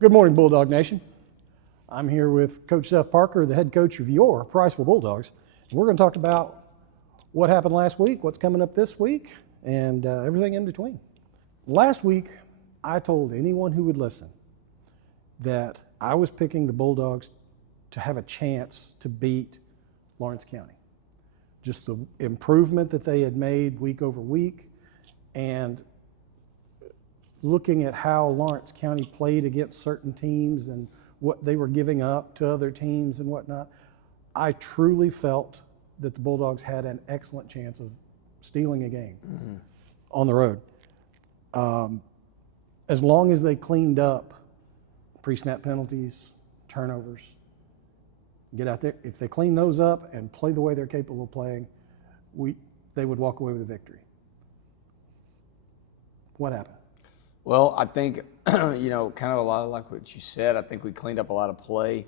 Good morning, Bulldog Nation. I'm here with Coach Seth Parker, the head coach of your Priceville Bulldogs. And we're going to talk about what happened last week, what's coming up this week, and everything in between. Last week, I told anyone who would listen that I was picking the Bulldogs to have a chance to beat Lawrence County. Just the improvement that they had made week over week, and looking at how Lawrence County played against certain teams and what they were giving up to other teams and whatnot, I truly felt that the Bulldogs had an excellent chance of stealing a game on the road. As long as they cleaned up pre-snap penalties, turnovers, get out there. If they clean those up and play the way they're capable of playing, they would walk away with a victory. What happened? Well, I think, kind of a lot like what you said. I think we cleaned up a lot of play.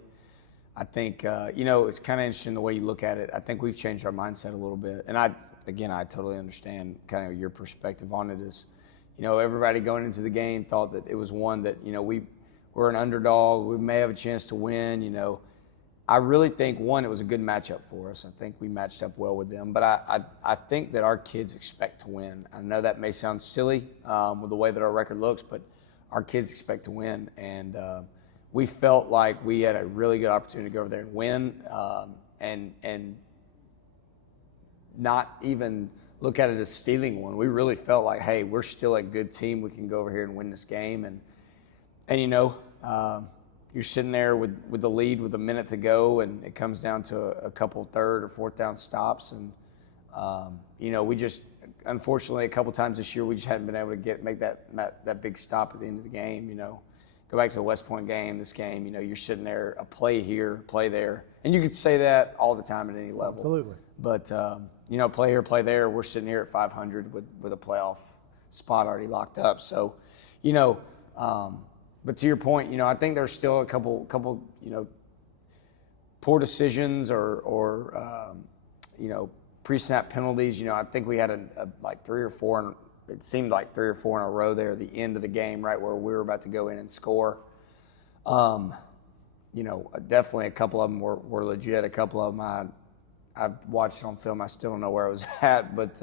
I think, it's kind of interesting the way you look at it. I think we've changed our mindset a little bit. And I totally understand kind of your perspective on it is, everybody going into the game thought that it was one that, we were an underdog. We may have a chance to win, I really think, one, it was a good matchup for us. I think we matched up well with them. But I think that our kids expect to win. I know that may sound silly with the way that our record looks, but our kids expect to win. And we felt like we had a really good opportunity to go over there and win and not even look at it as stealing one. We really felt like, hey, we're still a good team. We can go over here and win this game. And you're sitting there with the lead with a minute to go, and it comes down to a couple third or fourth down stops. And, we just, unfortunately, a couple times this year, we just hadn't been able to make that big stop at the end of the game. Go back to the West Point game, this game, you're sitting there, a play here, play there. And you could say that all the time at any level. Absolutely. But, play here, play there. We're sitting here at 500 with a playoff spot already locked up. So, but to your point, I think there's still a couple, poor decisions or pre-snap penalties. I think we had like 3 or 4, and it seemed like 3 or 4 in a row there at the end of the game, right where we were about to go in and score. Definitely a couple of them were legit. A couple of them I watched it on film. I still don't know where I was at, but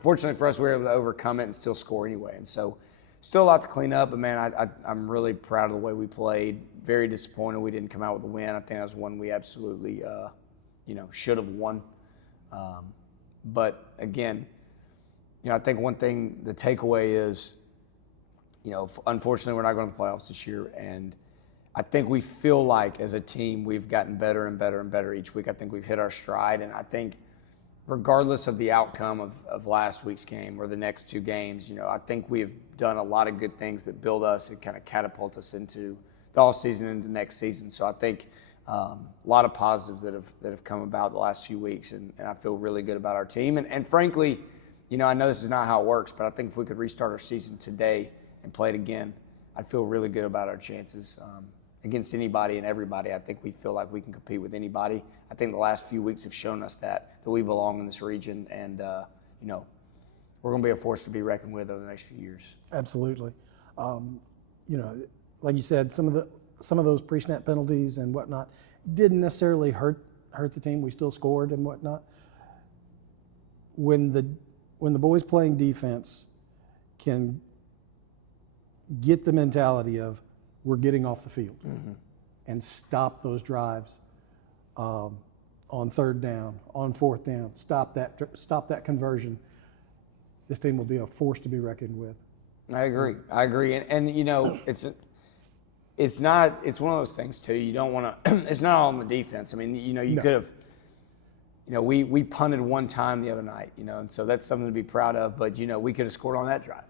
fortunately for us, we were able to overcome it and still score anyway. And so, still a lot to clean up, but man, I'm really proud of the way we played. Very disappointed we didn't come out with a win. I think that was one we absolutely, should have won. But again, I think one thing, the takeaway is, unfortunately we're not going to the playoffs this year, and I think we feel like as a team we've gotten better and better and better each week. I think we've hit our stride, and I think regardless of the outcome of last week's game or the next 2 games, I think we've done a lot of good things that build us and kind of catapult us into the offseason and into next season. So I think a lot of positives that have come about the last few weeks, and I feel really good about our team. And frankly, I know this is not how it works, but I think if we could restart our season today and play it again, I'd feel really good about our chances against anybody and everybody. I think we feel like we can compete with anybody. I think the last few weeks have shown us that we belong in this region, and we're going to be a force to be reckoned with over the next few years. Absolutely. Like you said, some of those pre-snap penalties and whatnot didn't necessarily hurt the team. We still scored and whatnot. When the boys playing defense can get the mentality of we're getting off the field and stop those drives on 3rd down, on 4th down, stop that conversion, this team will be a force to be reckoned with. I agree. And it's one of those things too. You don't want to, it's not all on the defense. I mean, you could have, we punted one time the other night, and so that's something to be proud of, but we could have scored on that drive,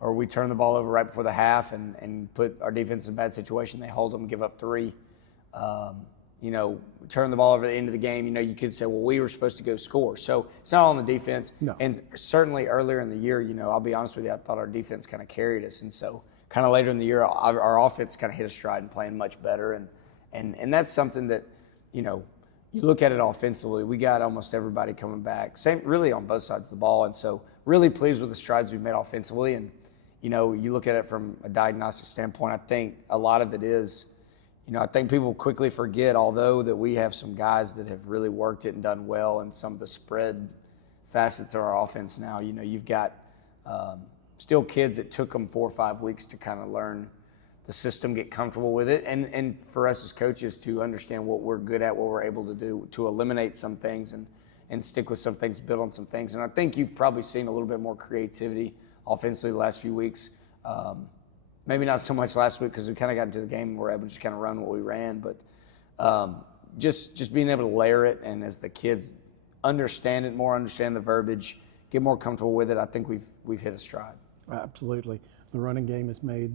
or we turn the ball over right before the half and put our defense in a bad situation. They hold them, give up 3. Turn the ball over at the end of the game. You could say, well, we were supposed to go score. So it's not all on the defense. No. And certainly earlier in the year, I'll be honest with you, I thought our defense kind of carried us. And so kind of later in the year, our offense kind of hit a stride and playing much better. And that's something that, you look at it offensively. We got almost everybody coming back. Same really on both sides of the ball. And so really pleased with the strides we've made offensively. And, you look at it from a diagnostic standpoint, I think a lot of it is, I think people quickly forget, although that we have some guys that have really worked it and done well in some of the spread facets of our offense now. You've got still kids that took them 4 or 5 weeks to kind of learn the system, get comfortable with it, and for us as coaches to understand what we're good at, what we're able to do, to eliminate some things and stick with some things, build on some things. And I think you've probably seen a little bit more creativity offensively the last few weeks. Maybe not so much last week because we kind of got into the game and we're able to just kind of run what we ran, but just being able to layer it, and as the kids understand it more, understand the verbiage, get more comfortable with it, I think we've hit a stride. Absolutely. The running game has made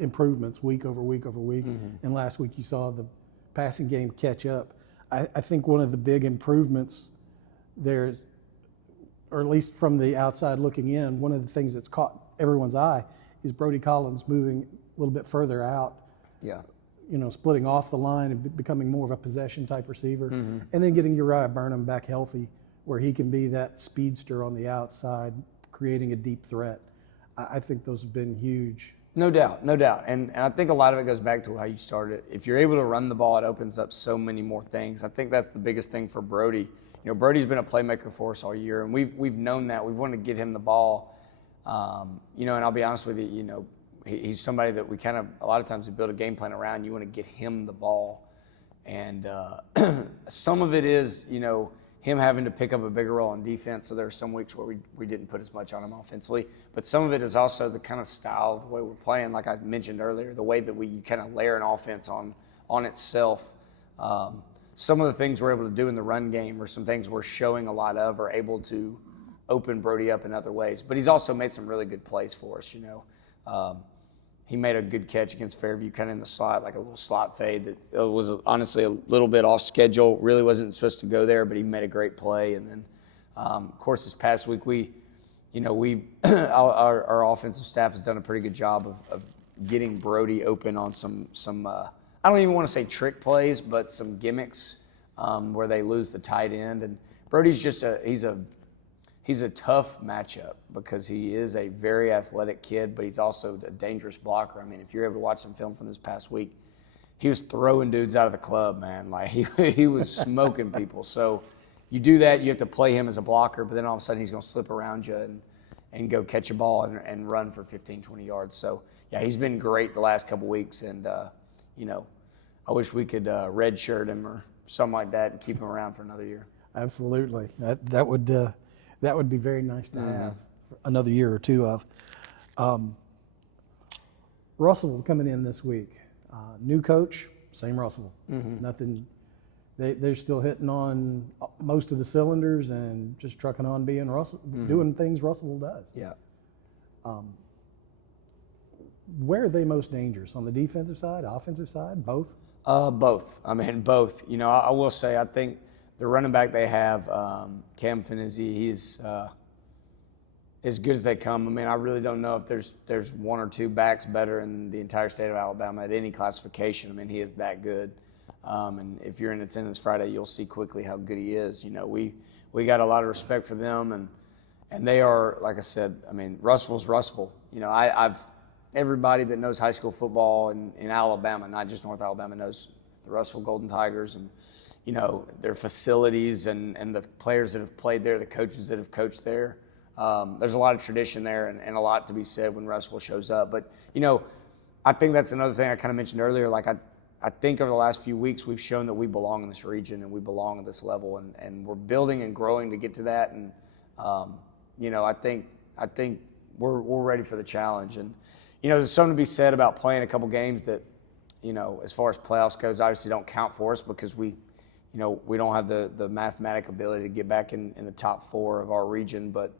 improvements week over week over week. And last week you saw the passing game catch up. I think one of the big improvements there's, or at least from the outside looking in, one of the things that's caught everyone's eye is Brody Collins moving a little bit further out. Yeah. Splitting off the line and becoming more of a possession type receiver. And then getting Uriah Burnham back healthy where he can be that speedster on the outside, creating a deep threat. I think those have been huge. No doubt. And I think a lot of it goes back to how you started. If you're able to run the ball, it opens up so many more things. I think that's the biggest thing for Brody. Brody's been a playmaker for us all year, and we've known that. We've wanted to get him the ball. And I'll be honest with you, he's somebody that we kind of, a lot of times we build a game plan around. You want to get him the ball. And some of it is, him having to pick up a bigger role on defense. So there are some weeks where we didn't put as much on him offensively. But some of it is also the kind of style, the way we're playing, like I mentioned earlier, the way that we kind of layer an offense on itself. Some of the things we're able to do in the run game or some things we're showing a lot of are able to open Brody up in other ways. But he's also made some really good plays for us, He made a good catch against Fairview, kind of in the slot, like a little slot fade that was honestly a little bit off schedule. Really wasn't supposed to go there, but he made a great play. And then, of course, this past week our offensive staff has done a pretty good job of getting Brody open on some I don't even want to say trick plays, but some gimmicks where they lose the tight end. And Brody's just he's a tough matchup because he is a very athletic kid, but he's also a dangerous blocker. I mean, if you're able to watch some film from this past week, he was throwing dudes out of the club, man. Like he was smoking people. So you do that, you have to play him as a blocker, but then all of a sudden he's going to slip around you and go catch a ball and run for 15, 20 yards. So, yeah, he's been great the last couple weeks, and, I wish we could redshirt him or something like that and keep him around for another year. Absolutely. That would be very nice to have another year or two of. Russellville coming in this week. New coach, same Russellville. Nothing. They're still hitting on most of the cylinders and just trucking on being doing things Russellville does. Yeah. Where are they most dangerous? On the defensive side, offensive side, both? Both. I mean, both. I will say I think the running back they have, Cam Finizzi, he's as good as they come. I mean, I really don't know if there's one or two backs better in the entire state of Alabama at any classification. I mean, he is that good. And if you're in attendance Friday, you'll see quickly how good he is. We got a lot of respect for them, and they are, like I said, I mean, Russellville's Russellville. I've everybody that knows high school football in Alabama, not just North Alabama, knows the Russellville Golden Tigers and, their facilities and the players that have played there, the coaches that have coached there. There's a lot of tradition there and a lot to be said when Russellville shows up. But, I think that's another thing I kind of mentioned earlier. Like, I think over the last few weeks we've shown that we belong in this region and we belong at this level, and we're building and growing to get to that. And, I think we're ready for the challenge. And, there's something to be said about playing a couple games that, as far as playoffs goes, obviously don't count for us because we don't have the mathematic ability to get back in the top 4 of our region. But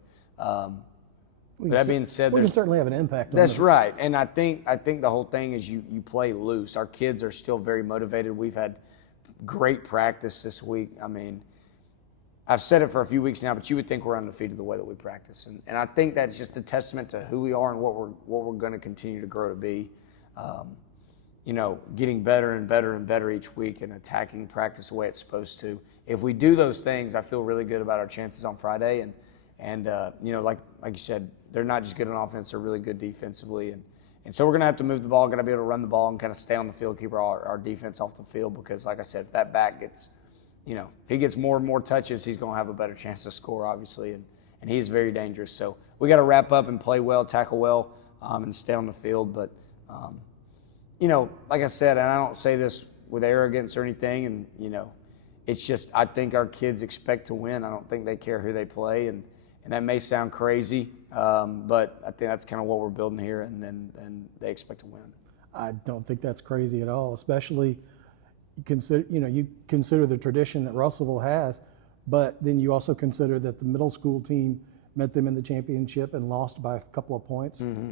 that being said, we can certainly have an impact on that's right. And I think the whole thing is you play loose. Our kids are still very motivated. We've had great practice this week. I mean, I've said it for a few weeks now, but you would think we're undefeated the way that we practice. And I think that's just a testament to who we are and what we're going to continue to grow to be. Getting better and better and better each week and attacking practice the way it's supposed to. If we do those things, I feel really good about our chances on Friday. And like you said, they're not just good on offense; they're really good defensively. And so we're going to have to move the ball, going to be able to run the ball and kind of stay on the field, keep our defense off the field because, like I said, if that back gets, if he gets more and more touches, he's going to have a better chance to score, obviously, and he is very dangerous. So we got to wrap up and play well, tackle well, and stay on the field. But, like I said, and I don't say this with arrogance or anything, and, it's just I think our kids expect to win. I don't think they care who they play, and that may sound crazy, but I think that's kind of what we're building here, and they expect to win. I don't think that's crazy at all, especially you consider the tradition that Russellville has, but then you also consider that the middle school team met them in the championship and lost by a couple of points. Mm-hmm.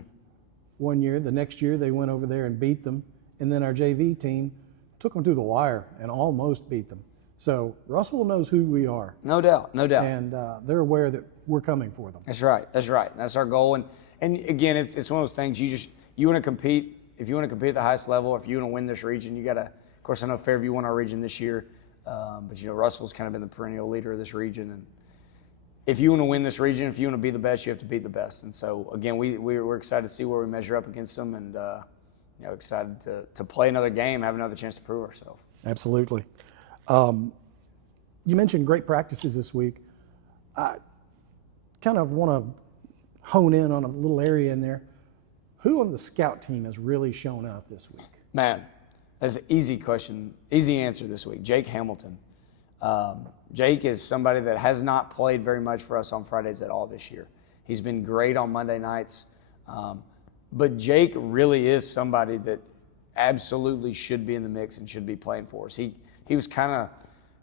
One year, the next year they went over there and beat them, and then our JV team took them to the wire and almost beat them. So Russellville knows who we are. No doubt. And they're aware that we're coming for them. That's right. That's our goal. And again, it's one of those things you want to compete. If you want to compete at the highest level, if you want to win this region, you got to. Of course, I know Fairview won our region this year, but Russellville's kind of been the perennial leader of this region. And if you want to win this region, if you want to be the best, you have to beat the best. And so again, we're excited to see where we measure up against them, and excited to play another game, have another chance to prove ourselves. Absolutely. You mentioned great practices this week. I kind of want to hone in on a little area in there. Who on the scout team has really shown up this week? Man, that's an easy question, easy answer this week. Jake Hamilton. Jake is somebody that has not played very much for us on Fridays at all this year. He's been great on Monday nights. But Jake really is somebody that absolutely should be in the mix and should be playing for us. He was kind of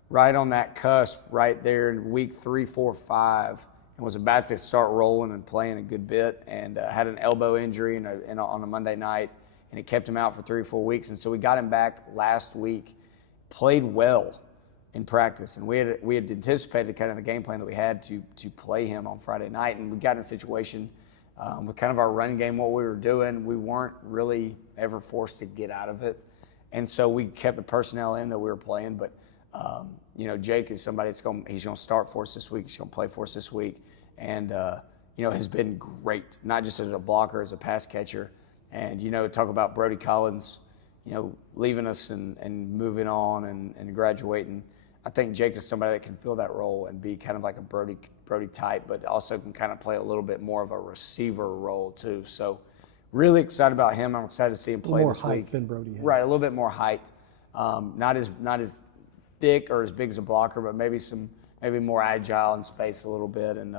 right on that cusp right there in week 3, 4, 5, and was about to start rolling and playing a good bit, and had an elbow injury on a Monday night, and it kept him out for 3 or 4 weeks. And so we got him back last week, played well in practice, and we had anticipated kind of the game plan that we had to play him on Friday night, and we got in a situation with kind of our run game, what we were doing, we weren't really ever forced to get out of it, and so we kept the personnel in that we were playing. But Jake is somebody he's going to start for us this week. He's going to play for us this week, and has been great, not just as a blocker, as a pass catcher. And talk about Brody Collins, leaving us and moving on and graduating. I think Jake is somebody that can fill that role and be kind of like a Brody type, but also can kind of play a little bit more of a receiver role too. So really excited about him. I'm excited to see him play this week. More height than Brody has. Right, a little bit more height. Not as thick or as big as a blocker, but maybe more agile in space a little bit. And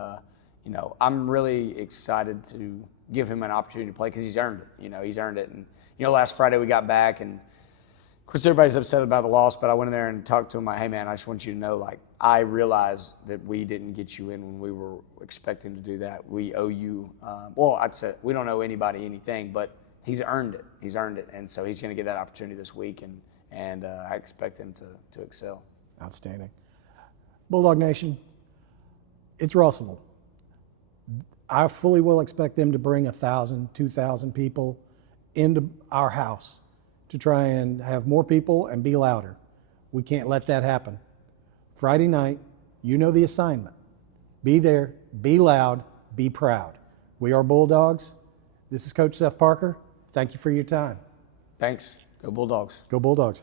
I'm really excited to give him an opportunity to play because he's earned it. He's earned it. And last Friday we got back, and of course everybody's upset about the loss, but I went in there and talked to him like, hey man, I just want you to know, I realize that we didn't get you in when we were expecting to do that. We owe you. I'd say we don't owe anybody anything, but he's earned it. He's earned it, and so he's going to get that opportunity this week, and I expect him to excel. Outstanding. Bulldog Nation, it's Russellville. I fully will expect them to bring 1,000, 2,000 people into our house to try and have more people and be louder. We can't let that happen. Friday night, the assignment. Be there, be loud, be proud. We are Bulldogs. This is Coach Seth Parker. Thank you for your time. Thanks. Go Bulldogs. Go Bulldogs.